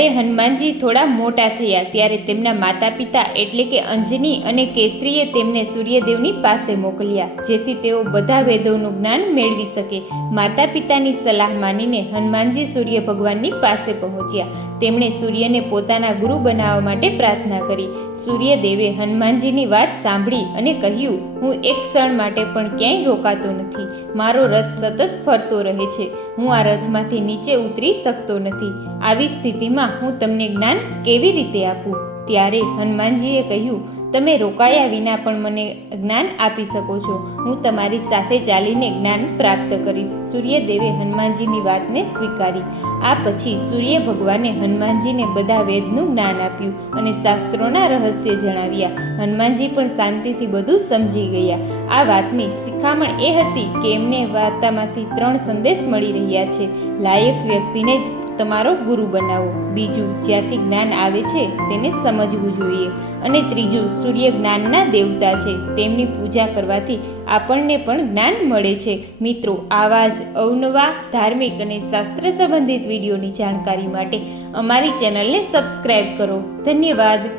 જ્યારે હનુમાનજી થોડા મોટા થયા ત્યારે તેમના માતા પિતા એટલે કે અંજની અને કેસરીએ તેમને સૂર્યદેવની પાસે મોકલ્યા, જેથી તેઓ બધા વેદોનું જ્ઞાન મેળવી શકે. માતા પિતાની સલાહ માનીને હનુમાનજી સૂર્ય ભગવાનની પાસે પહોંચ્યા. તેમણે સૂર્યને પોતાના ગુરુ બનાવવા માટે પ્રાર્થના કરી. સૂર્યદેવે હનુમાનજીની વાત સાંભળી અને કહ્યું, હું એક ક્ષણ માટે પણ ક્યાંય રોકાતો નથી. મારો રથ સતત ફરતો રહે છે. હું આ રથમાંથી નીચે ઉતરી શકતો નથી. આવી સ્થિતિમાં હું તમને જ્ઞાન કેવી રીતે આપું? ત્યારે હનુમાનજીએ કહ્યું, તમે રોકાયા વિના પણ મને જ્ઞાન આપી શકો છો. હું તમારી સાથે ચાલીને જ્ઞાન પ્રાપ્ત કરીશ. સૂર્યદેવે હનુમાનજીની વાતને સ્વીકારી. આ પછી સૂર્ય ભગવાને હનુમાનજીને બધા વેદનું જ્ઞાન આપ્યું અને શાસ્ત્રોના રહસ્ય જણાવ્યા. હનુમાનજી પણ શાંતિથી બધું સમજી ગયા. આ વાતની શિખામણ એ હતી કે એમને વાર્તામાંથી 3 સંદેશ મળી રહ્યા છે. લાયક વ્યક્તિને જ તમારો ગુરુ બનાવો. બીજું, જ્યાંથી જ્ઞાન આવે છે તેને સમજવું જોઈએ. અને ત્રીજું, સૂર્ય જ્ઞાનના દેવતા છે. તેમની પૂજા કરવાથી આપણને પણ જ્ઞાન મળે છે. મિત્રો, આવા જ અવનવા ધાર્મિક અને શાસ્ત્ર સંબંધિત વિડીયોની જાણકારી માટે અમારી ચેનલને સબસ્ક્રાઈબ કરો. ધન્યવાદ.